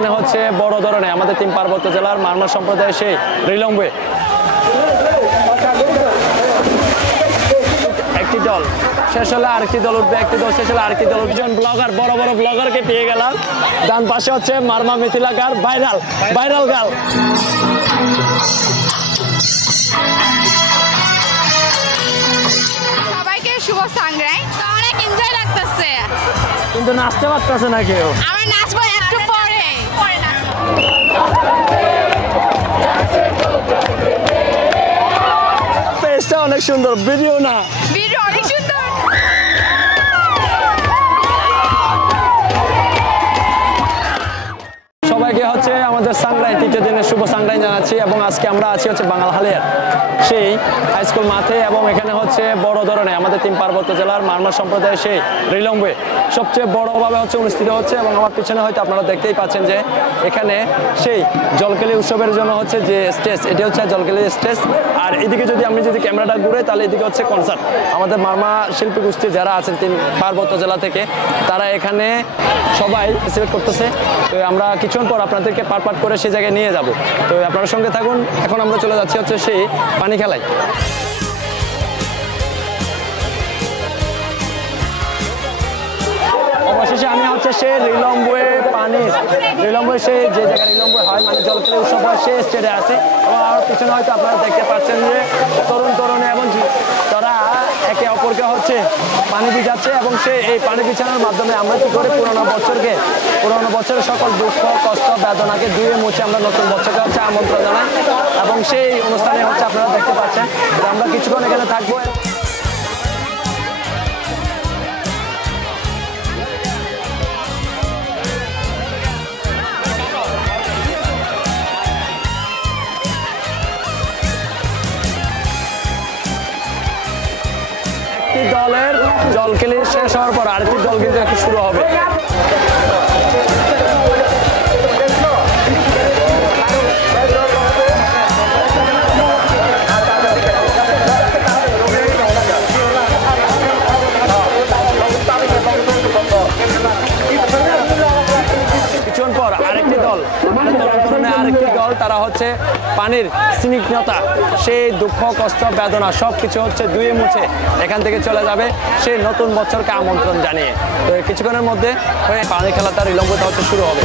এখানে হচ্ছে বড় ধরনের আমাদের তিন পার্বত্য জেলার মারমা সম্প্রদায়ের সেই রিলম্বে একটি দল শেষ হলে আরেকটি দল উঠবে, একটি দল শেষ হলে আরেকটি দল উঠবে। ব্লগার বড় বড় ব্লগারকে পেয়ে গেলাম। ডান পাশে হচ্ছে মারমা মিথিলাকার ভাইরাল গাল। সবাইকে শুভ সংগ্রাম। অনেক এনজয় লাগতেছে, কিন্তু নাচতে পারতেছে না কেউ। আমরা নাচবো একটু পরে। পেজটা অনেক সুন্দর, ভিডিও না ভিডিও অনেক সুন্দর। সবাইকে হচ্ছে আমাদের সাংগ্রাই তৃতীয় দিনের শুভ সাংগ্রাই জানাচ্ছি। এবং আজকে আমরা আছি হচ্ছে বাঙালহালিয়ার সেই হাই স্কুল মাঠে, এবং এখানে হচ্ছে বড় ধরনের আমাদের তিন পার্বত্য জেলার মারমা সম্প্রদায়ের সেই রিলম্বে সবচেয়ে বড়ভাবে হচ্ছে অনুষ্ঠিত হচ্ছে। এবং আমার পিছনে হয়তো আপনারা দেখতেই পাচ্ছেন যে এখানে সেই জলকেলি উৎসবের জন্য হচ্ছে যে স্টেজ, এটি হচ্ছে জলকেলি স্টেজ। আর এদিকে আমি যদি ক্যামেরাটা ঘুরে তাহলে এদিকে হচ্ছে কনসার্ট। আমাদের মারমা শিল্পী গোষ্ঠী যারা আছেন তিন পার্বত্য জেলা থেকে তারা এখানে সবাই সিলেক্ট করতেছে। তো আমরা কিছুক্ষণ পর আপনাদেরকে পাট করে সেই জায়গায় নিয়ে যাব। তো আপনার সঙ্গে থাকুন। এখন আমরা চলে যাচ্ছি হচ্ছে সেই পানি খেলায়। অবশেষে আমি হচ্ছে সেই রিলম্বে সেই যে জায়গায় রিলম্বে হয় মানে জলকেলি উৎসব হয় সেই স্টেজে আছে। এবং আমার পিছনে হয়তো আপনারা দেখতে পাচ্ছেন যে তরুণ এবং তারা একে অপরকে হচ্ছে পানি ভিজাচ্ছে। এবং এই পানি বিছানোর মাধ্যমে আমরা কি করে পুরোনো বছরের সকল দুঃখ কষ্ট বেদনাকে ধুয়ে মুছে আমরা নতুন বছরকে হচ্ছে আমন্ত্রণ জানাই। এবং সেই অনুষ্ঠানে হচ্ছে আপনারা দেখতে পাচ্ছেন যে আমরা কিছুক্ষণ এখানে থাকবো। একটি দলের জলকেলি শেষ হওয়ার পর আরেকটি দল কিন্তু একটু শুরু হবে। কিছুক্ষণ পর আরেকটি দল তারা হচ্ছে পানির স্নিগ্ধতা সেই দুঃখ কষ্ট বেদনা সবকিছু হচ্ছে ধুয়ে মুছে এখান থেকে চলে যাবে সেই নতুন বছরকে আমন্ত্রণ জানিয়ে। তো কিছুক্ষণের মধ্যে পানি খেলা তার রিলম্বটা হচ্ছে শুরু হবে।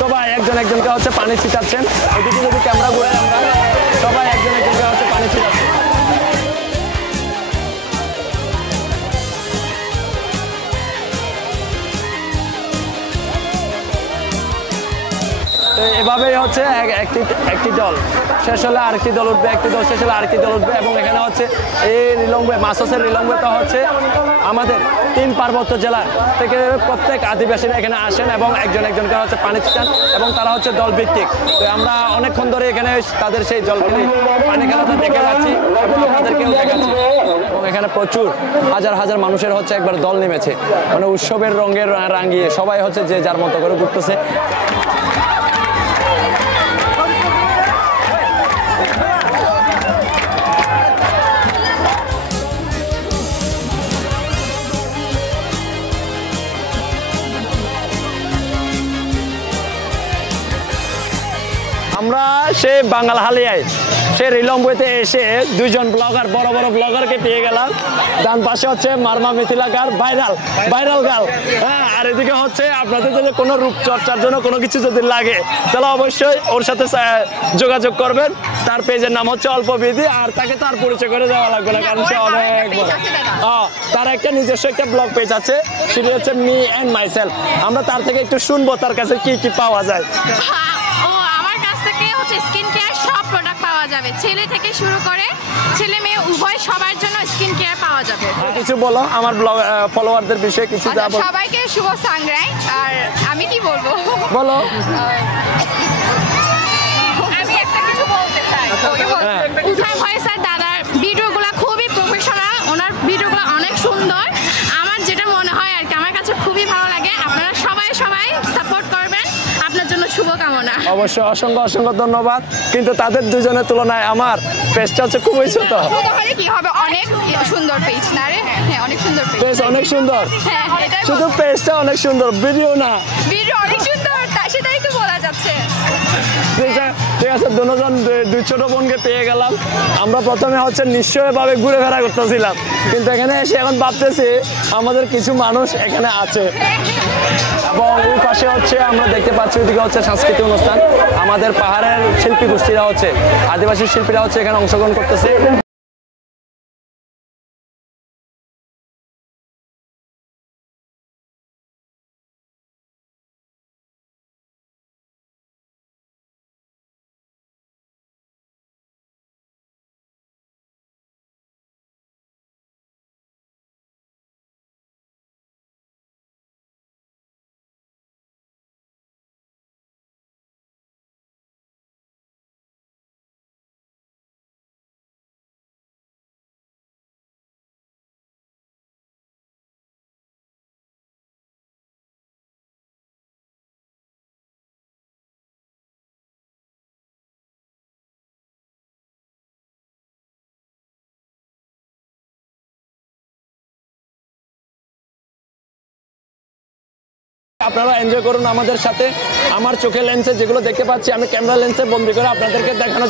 সবাই একজনকে হচ্ছে পানি ছিটাচ্ছেন। এদিকে যদি ক্যামেরা ঘুরে আমরা সবাই একজনকে হচ্ছে পানি ছিটাচ্ছেন। তো এভাবেই হচ্ছে একটি দল শেষ হলে আরেকটি দল উঠবে, একটি দল শেষ হলে আরেকটি দল উঠবে। এবং এখানে হচ্ছে এই রিলম্বে মাসসের রিলম্বেটা হচ্ছে আমাদের তিন পার্বত্য জেলা থেকে প্রত্যেক আদিবাসীরা এখানে আসেন এবং একজনকে হচ্ছে পানি ছিটান এবং তারা হচ্ছে দল ভিত্তিক। তো আমরা অনেকক্ষণ ধরে এখানে তাদের সেই জলকেলি পানি খেলাটা দেখে যাচ্ছি এবং আপনাদেরকেও দেখাচ্ছি। এবং এখানে প্রচুর হাজার মানুষের হচ্ছে একবার দল নেমেছে, মানে উৎসবের রঙের রাঙিয়ে সবাই হচ্ছে যে যার মতো করে ঘুরতেছে। আমরা সেই বাঙালহালিয়ায় সেই রিলম্বেতে এসে দুইজন বড় বড় ব্লগারকে পেয়ে গেলাম। ডান পাশে হচ্ছে মারমা মিথিলাকার ভাইরাল গাল। হ্যাঁ, আর এদিকে হচ্ছে আপনাদের যদি কোনো রূপচর্চার জন্য কোনো কিছু যদি লাগে তাহলে অবশ্যই ওর সাথে যোগাযোগ করবেন। তার পেজের নাম হচ্ছে অল্প বিধি। আর তাকে তার পরিচয় করে দেওয়া লাগবে না, কারণ সে অনেক বড়। তার একটা নিজস্ব একটা ব্লগ পেজ আছে, সেটা হচ্ছে মি অ্যান্ড মাইসেলফ। আমরা তার থেকে একটু শুনবো তার কাছে কি পাওয়া যায়। স্কিন কেয়ার সব প্রোডাক্ট পাওয়া যাবে, ছেলে থেকে শুরু করে ছেলে মেয়ে উভয় সবার জন্য স্কিন কেয়ার পাওয়া যাবে। কিছু বলো আমার ফলোয়ারদের বিষয়ে কিছু যাবো। সবাইকে শুভ সংগ্রাম। আর আমি কি বলবো বলো। আমি একটা কিছু বলতে চাই। উঠাই ভয়েস আর দাদার ভিডিওগুলো খুবই প্রফেশনাল, ওনার ভিডিওগুলো অনেক সুন্দর। আমার যেটা মনে হয় আর কি, আমার কাছে খুবই ভালো লাগে। আপনারা সবাই সাপোর্ট করবেন। আপনার জন্য শুভকামনা। অবশ্যই অসংখ্য অসংখ্য ধন্যবাদ, কিন্তু তাদের দুজনের তুলনায় আমার পেজটা হচ্ছে খুবই ছোট। তাহলে কি হবে, অনেক সুন্দর পেজ না রে? হ্যাঁ অনেক সুন্দর পেজ। পেজ অনেক সুন্দর, হ্যাঁ এটাই শুধু পেজটা অনেক সুন্দর, ভিডিও না। ভিডিও অনেক সুন্দর, সেটাই তো বলা যাচ্ছে। ঠিক আছে, দুজন দুই ছোট বোনকে পেয়ে গেলাম। আমরা প্রথমে হচ্ছে নিশ্চয়ভাবে ঘুরে ফেরা করতেছিলাম, কিন্তু এখানে এসে এখন ভাবতেছি আমাদের কিছু মানুষ এখানে আছে। এবং ওই পাশে হচ্ছে আমরা দেখতে পাচ্ছি ওইদিকে হচ্ছে সাংস্কৃতিক অনুষ্ঠান। আমাদের পাহাড়ের শিল্পী গোষ্ঠীরা হচ্ছে, আদিবাসী শিল্পীরা হচ্ছে এখানে অংশগ্রহণ করতেছে। আপনারা এনজয় করুন আমাদের সাথে। আমার চোখের লেন্সে যেগুলো দেখতে পাচ্ছি আমি ক্যামেরা লেন্সে বন্দি করে আপনাদেরকে দেখানো।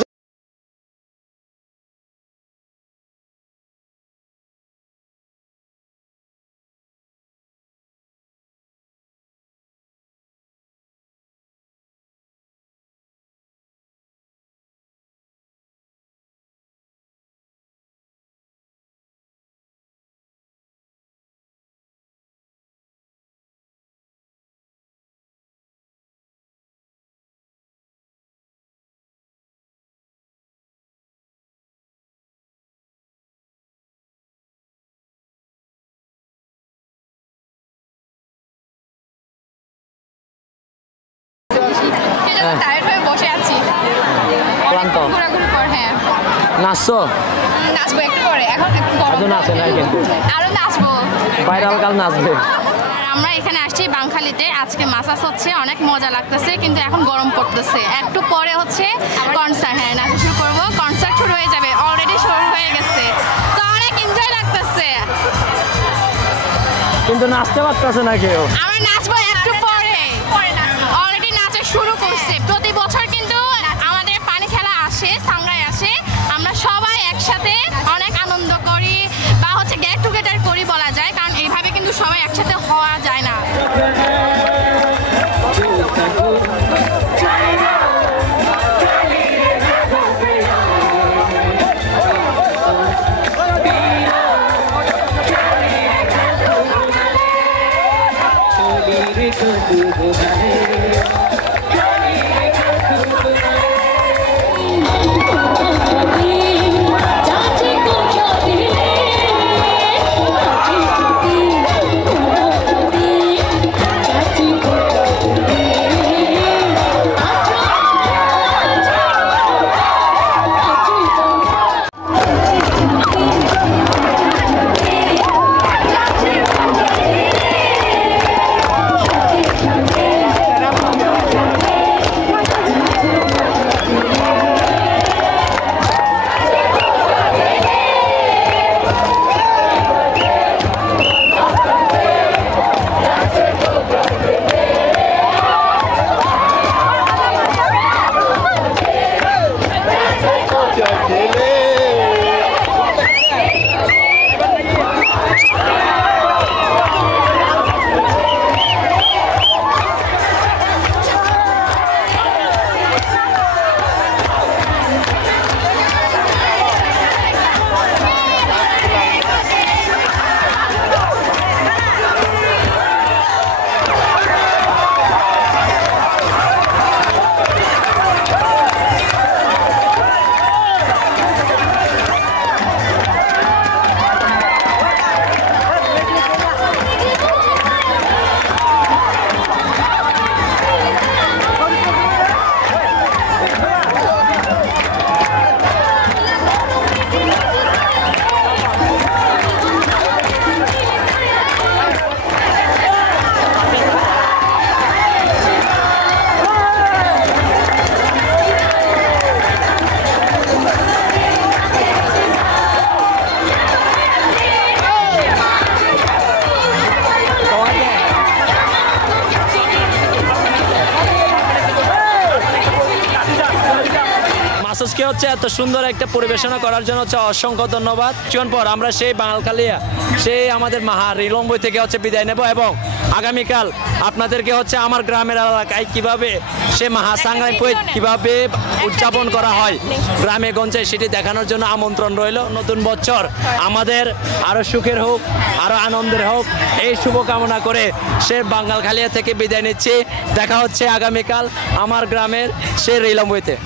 টায়ার্ড হয়ে বসে আছি, ক্লান্ত। ঘোরাঘুরি পর। হ্যাঁ নাচছো? নাচবো একটু পরে, এখন একটু গরম। নাচে নাই কিন্তু আরো নাচবো, ভাইরাল কাল নাচবে। আর আমরা এখানে আসছি বাংখালিতে। আজকে মাসাজ হচ্ছে, অনেক মজা লাগতেছে, কিন্তু এখন গরম পড়তেছে। একটু পরে হচ্ছে কনসার্ট। হ্যাঁ নাচা শুরু করবো, কনসার্ট শুরু হয়ে যাবে, অলরেডি শুরু হয়ে গেছে, তো অনেক এনজয় লাগতেছে। কিন্তু নাচতে পারতেছে না কেউ। আমরা নাচবো একটু পরে, অলরেডি নাচা শুরু করছে। প্রতি বছর কিন্তু আমাদের পানি খেলা আসে, সাংরায় আসে, আমরা সবাই একসাথে অনেক আনন্দ করি বা হচ্ছে গেট টুগেদার করি বলা যায়, কারণ এইভাবে কিন্তু সবাই একসাথে হওয়া যায় না। আজকে হচ্ছে এত সুন্দর একটা পরিবেশনা করার জন্য হচ্ছে অসংখ্য ধন্যবাদ। কিছুক্ষণ পর আমরা সেই বাঙালখালিয়া সেই আমাদের মাহা রিলংবই থেকে হচ্ছে বিদায় নেব এবং আগামীকাল আপনাদেরকে হচ্ছে আমার গ্রামের এলাকায় কিভাবে সে মাহা সাংগ্রাই কিভাবে উদযাপন করা হয় গ্রামে গঞ্জে সেটি দেখানোর জন্য আমন্ত্রণ রইল। নতুন বছর আমাদের আরো সুখের হোক, আরো আনন্দের হোক, এই শুভকামনা করে সে বাঙালখালিয়া থেকে বিদায় নিচ্ছি। দেখা হচ্ছে আগামীকাল আমার গ্রামের সে রিলংবইতে।